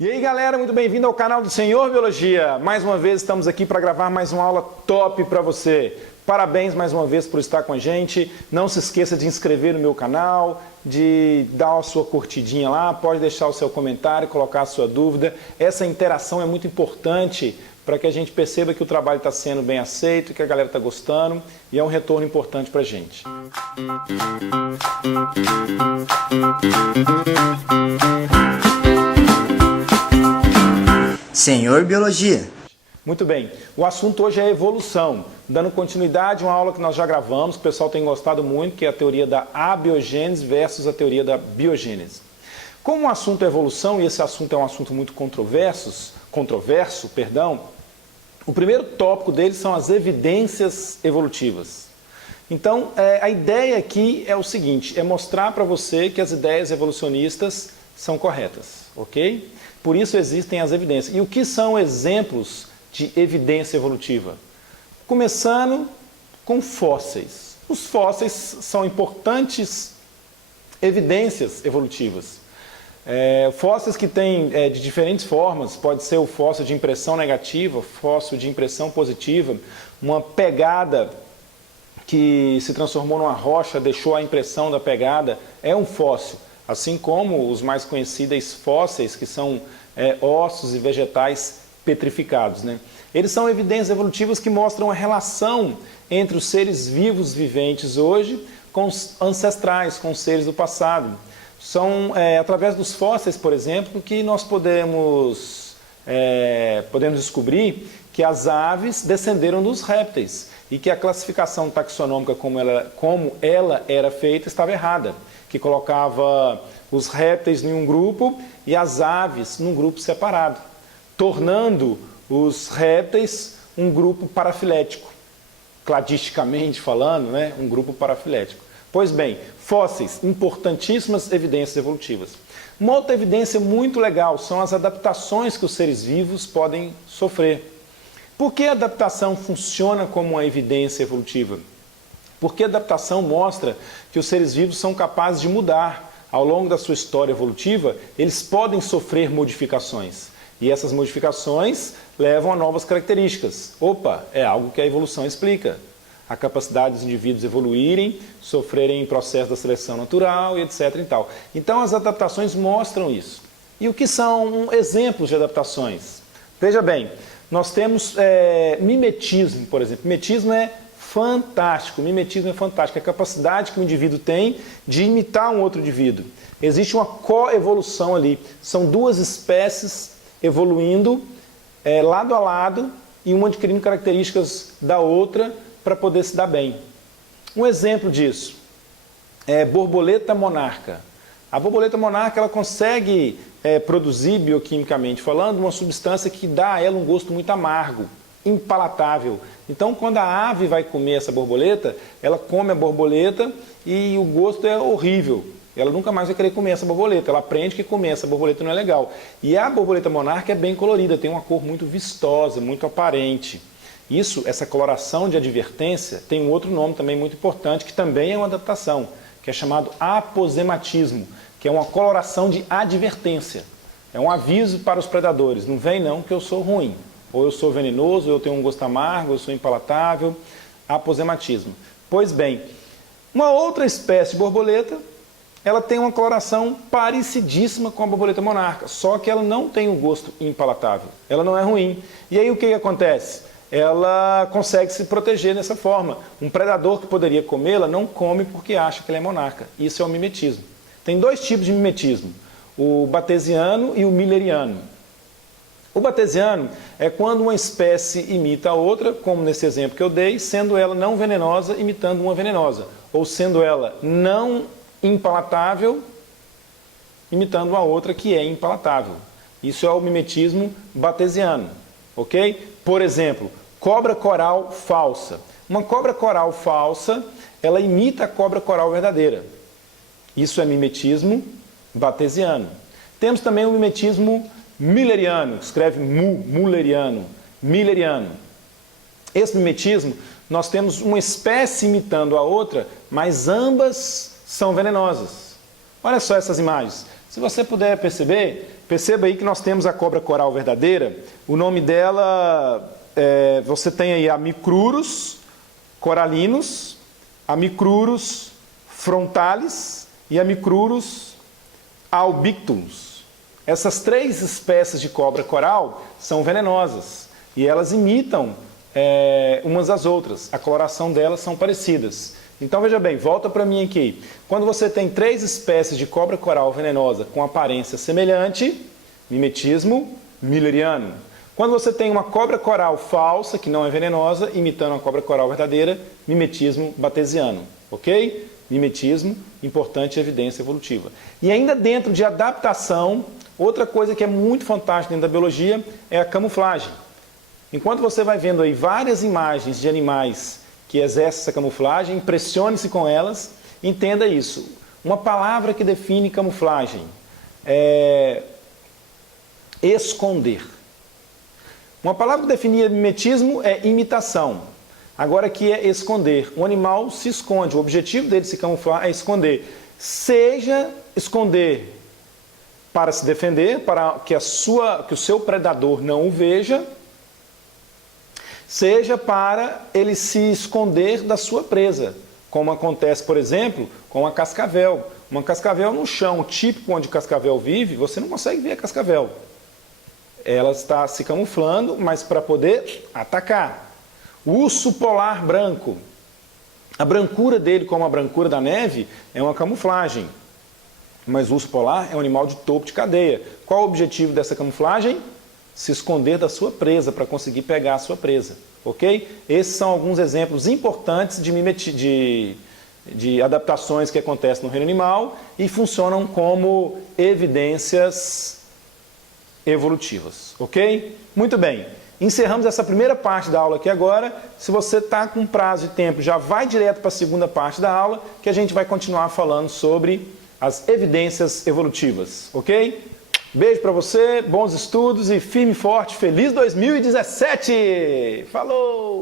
E aí galera, muito bem-vindo ao canal do Senhor Biologia. Mais uma vez estamos aqui para gravar mais uma aula top para você. Parabéns mais uma vez por estar com a gente. Não se esqueça de inscrever no meu canal, de dar a sua curtidinha lá, pode deixar o seu comentário, colocar a sua dúvida. Essa interação é muito importante para que a gente perceba que o trabalho está sendo bem aceito, que a galera está gostando e é um retorno importante para a gente. Senhor Biologia. Muito bem, o assunto hoje é evolução, dando continuidade a uma aula que nós já gravamos, que o pessoal tem gostado muito, que é a teoria da abiogênese versus a teoria da biogênese. Como o assunto é evolução, e esse assunto é um assunto muito controverso, o primeiro tópico dele são as evidências evolutivas. Então, a ideia aqui é o seguinte, é mostrar para você que as ideias evolucionistas são corretas, ok? Por isso existem as evidências. E o que são exemplos de evidência evolutiva? Começando com fósseis. Os fósseis são importantes evidências evolutivas. Fósseis que têm de diferentes formas, pode ser o fóssil de impressão negativa, fóssil de impressão positiva, uma pegada que se transformou numa rocha, deixou a impressão da pegada, é um fóssil. Assim como os mais conhecidos fósseis, que são ossos e vegetais petrificados, né? Eles são evidências evolutivas que mostram a relação entre os seres vivos viventes hoje com os ancestrais, com os seres do passado. São através dos fósseis, por exemplo, que nós podemos descobrir que as aves descenderam dos répteis e que a classificação taxonômica como ela era feita estava errada, que colocava os répteis em um grupo e as aves num grupo separado, tornando os répteis um grupo parafilético, cladisticamente falando, né? Um grupo parafilético. Pois bem, fósseis, importantíssimas evidências evolutivas. Uma outra evidência muito legal são as adaptações que os seres vivos podem sofrer. Por que a adaptação funciona como uma evidência evolutiva? Porque a adaptação mostra que os seres vivos são capazes de mudar. Ao longo da sua história evolutiva, eles podem sofrer modificações. E essas modificações levam a novas características. Opa, é algo que a evolução explica. A capacidade dos indivíduos evoluírem, sofrerem processo da seleção natural e etc. e tal. Então as adaptações mostram isso. E o que são exemplos de adaptações? Veja bem, nós temos mimetismo, por exemplo. Mimetismo é fantástico, mimetismo é fantástico, é a capacidade que o indivíduo tem de imitar um outro indivíduo. Existe uma coevolução ali, são duas espécies evoluindo lado a lado e uma adquirindo características da outra para poder se dar bem. Um exemplo disso é borboleta monarca. A borboleta monarca ela consegue produzir, bioquimicamente falando, uma substância que dá a ela um gosto muito amargo, impalatável. Então, quando a ave vai comer essa borboleta, ela come a borboleta e o gosto é horrível. Ela nunca mais vai querer comer essa borboleta. Ela aprende que comer essa borboleta não é legal. E a borboleta monarca é bem colorida, tem uma cor muito vistosa, muito aparente. Essa coloração de advertência, tem um outro nome também muito importante, que também é uma adaptação, que é chamado aposematismo, que é uma coloração de advertência. É um aviso para os predadores, não vem não que eu sou ruim. Ou eu sou venenoso, ou eu tenho um gosto amargo, ou eu sou impalatável, aposematismo. Pois bem, uma outra espécie de borboleta, ela tem uma coloração parecidíssima com a borboleta monarca, só que ela não tem um gosto impalatável, ela não é ruim. E aí o que acontece? Ela consegue se proteger dessa forma. Um predador que poderia comê-la não come porque acha que ela é monarca. Isso é o mimetismo. Tem dois tipos de mimetismo, o batesiano e o milleriano. O batesiano é quando uma espécie imita a outra, como nesse exemplo que eu dei, sendo ela não venenosa imitando uma venenosa, ou sendo ela não impalatável imitando a outra que é impalatável. Isso é o mimetismo batesiano, ok? Por exemplo, cobra coral falsa. Uma cobra coral falsa, ela imita a cobra coral verdadeira. Isso é mimetismo batesiano. Temos também o mimetismo milleriano, que escreve milleriano. Esse mimetismo, nós temos uma espécie imitando a outra, mas ambas são venenosas. Olha só essas imagens. Se você puder perceber, Perceba aí que nós temos a cobra coral verdadeira. O nome dela, você tem aí a Micrurus coralinos, a Micrurus frontalis e a Micrurus albictus. Essas 3 espécies de cobra coral são venenosas e elas imitam umas às outras. A coloração delas são parecidas. Então veja bem, volta para mim aqui. Quando você tem 3 espécies de cobra coral venenosa com aparência semelhante, mimetismo milleriano. Quando você tem uma cobra coral falsa, que não é venenosa, imitando a cobra coral verdadeira, mimetismo batesiano. Ok? Mimetismo, importante evidência evolutiva. E ainda dentro de adaptação, outra coisa que é muito fantástica dentro da biologia é a camuflagem. Enquanto você vai vendo aí várias imagens de animais que exercem essa camuflagem, impressione-se com elas, entenda isso. Uma palavra que define camuflagem é esconder. Uma palavra que definia mimetismo é imitação. Agora aqui é esconder. O animal se esconde, o objetivo dele se camuflar é esconder. Seja esconder para se defender, para que o seu predador não o veja, seja para ele se esconder da sua presa, como acontece, por exemplo, com a cascavel. Uma cascavel no chão, típico onde cascavel vive, você não consegue ver a cascavel. Ela está se camuflando, mas para poder atacar. O urso polar branco, a brancura dele, como a brancura da neve, é uma camuflagem. Mas o urso polar é um animal de topo de cadeia. Qual o objetivo dessa camuflagem? Se esconder da sua presa, para conseguir pegar a sua presa. Ok? Esses são alguns exemplos importantes de adaptações que acontecem no reino animal e funcionam como evidências evolutivas. Ok? Muito bem. Encerramos essa primeira parte da aula aqui agora. Se você está com prazo de tempo, já vai direto para a segunda parte da aula, que a gente vai continuar falando sobre as evidências evolutivas. Ok? Beijo para você, bons estudos e firme e forte. Feliz 2017! Falou!